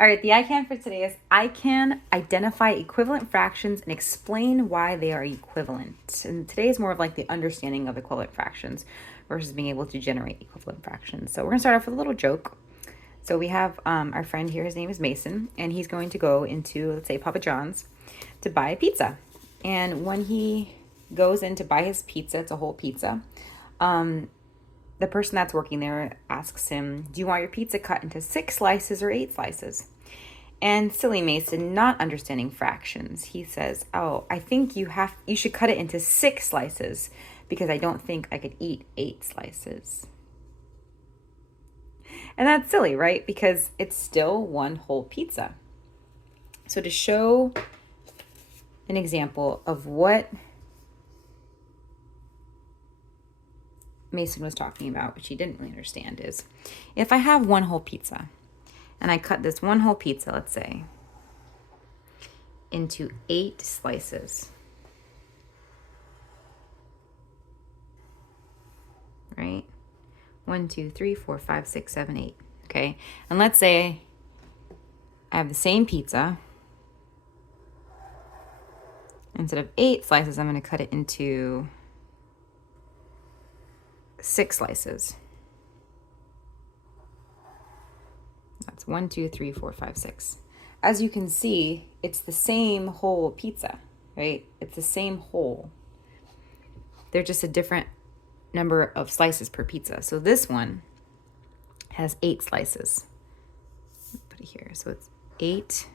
All right, the I can for today is I can identify equivalent fractions and explain why they are equivalent. And today is more of like the understanding of equivalent fractions versus being able to generate equivalent fractions. So we're gonna start off with a little joke. So we have our friend here, his name is Mason, and he's going to go into, let's say, Papa John's to buy a pizza. And when he goes in to buy his pizza, it's a whole pizza, the person that's working there asks him, do you want your pizza cut into 6 slices or 8 slices? And silly Mason, not understanding fractions, he says, oh, I think you should cut it into 6 slices because I don't think I could eat 8 slices. And that's silly, right? Because it's still one whole pizza. So to show an example of what Mason was talking about, which he didn't really understand, is if I have one whole pizza and I cut this one whole pizza, let's say, into 8 slices, right? 1, 2, 3, 4, 5, 6, 7, 8. Okay. And let's say I have the same pizza. Instead of 8 slices, I'm going to cut it into 6 slices. That's 1, 2, 3, 4, 5, 6. As you can see, it's the same whole pizza, right? It's the same whole. They're just a different number of slices per pizza. So this one has 8 slices. Put it here. So it's 8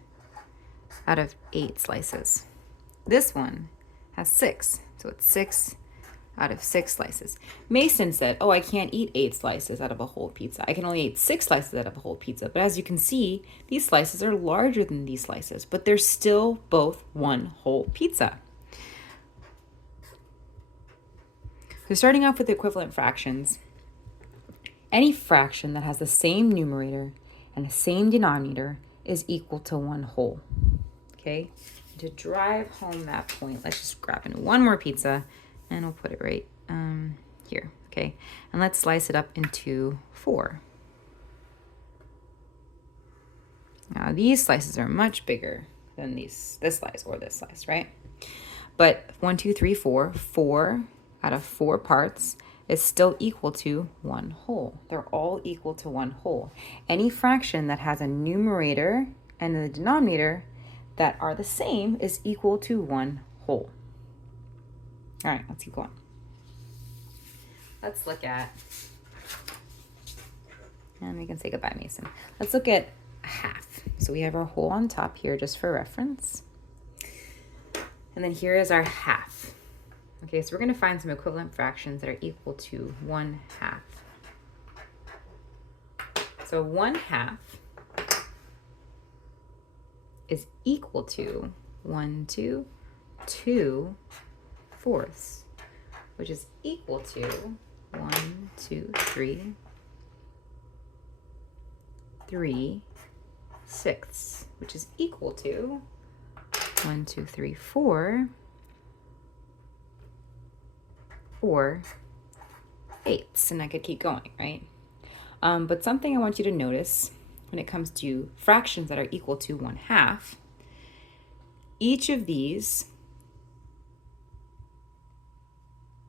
out of 8 slices. This one has 6. So it's 6 out of 6 slices. Mason said, oh, I can't eat 8 slices out of a whole pizza. I can only eat 6 slices out of a whole pizza. But as you can see, these slices are larger than these slices, but they're still both one whole pizza. So starting off with equivalent fractions, any fraction that has the same numerator and the same denominator is equal to one whole. Okay? To drive home that point, let's just grab in one more pizza and we'll put it right here. Okay? And let's slice it up into 4. Now these slices are much bigger than this slice or this slice, right? But 1, 2, 3, 4, 4 out of 4 parts is still equal to one whole. They're all equal to one whole. Any fraction that has a numerator and a denominator that are the same is equal to one whole. All right, let's keep going. Let's look at, and we can say goodbye, Mason. Let's look at a half. So we have our whole on top here just for reference. And then here is our half. Okay, so we're going to find some equivalent fractions that are equal to 1/2. So 1/2 is equal to 1, 2, 2 fourths, which is equal to 1, 2, 3, 3 sixths, which is equal to 1, 2, 3, 4, 4 eighths, and I could keep going, right? But something I want you to notice when it comes to fractions that are equal to 1/2, each of these,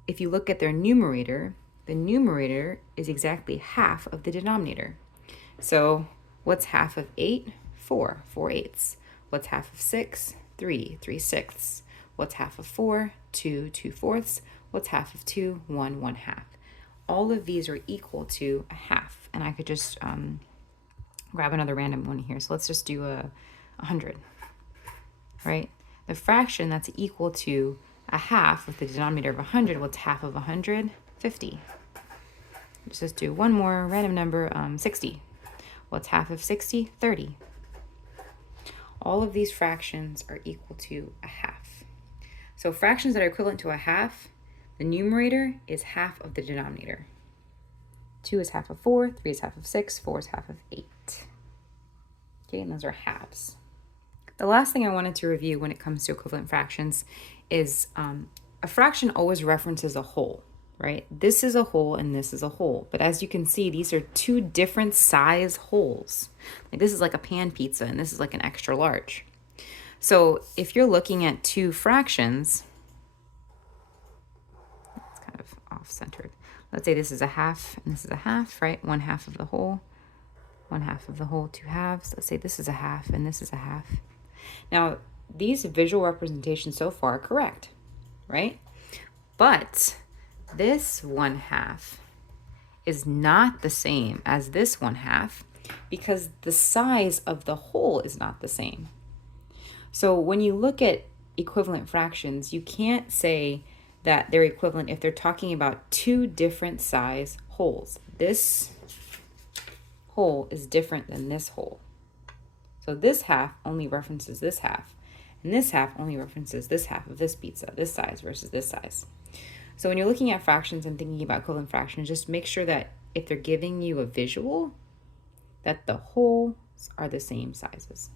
if you look at their numerator, the numerator is exactly half of the denominator. So what's half of 8? 4, 4 eighths. What's half of 6? 3, 3 sixths. What's half of 4? 2, 2 fourths. What's half of 2? 1, 1/2. All of these are equal to a half. And I could just grab another random one here. So let's just do 100, right? The fraction that's equal to a half with the denominator of 100, what's half of 100? 50. Let's just do one more random number, 60. What's half of 60? 30. All of these fractions are equal to a half. So fractions that are equivalent to a half, the numerator is half of the denominator. 2 is half of 4, 3 is half of 6, 4 is half of 8. Okay, and those are halves. The last thing I wanted to review when it comes to equivalent fractions is a fraction always references a whole. right? This is a whole and this is a whole. But as you can see, these are two different size wholes. Like this is like a pan pizza and this is like an extra large. So if you're looking at two fractions, it's kind of off-centered. Let's say this is a half and this is a half, right? 1/2 of the whole, 1/2 of the whole, 2 halves. Let's say this is a half and this is a half. Now, these visual representations so far are correct, right? But this 1/2 is not the same as this 1/2 because the size of the whole is not the same. So when you look at equivalent fractions, you can't say that they're equivalent if they're talking about two different size wholes. This whole is different than this whole. So this half only references this half, and this half only references this half of this pizza, this size versus this size. So when you're looking at fractions and thinking about equivalent fractions, just make sure that if they're giving you a visual, that the wholes are the same sizes.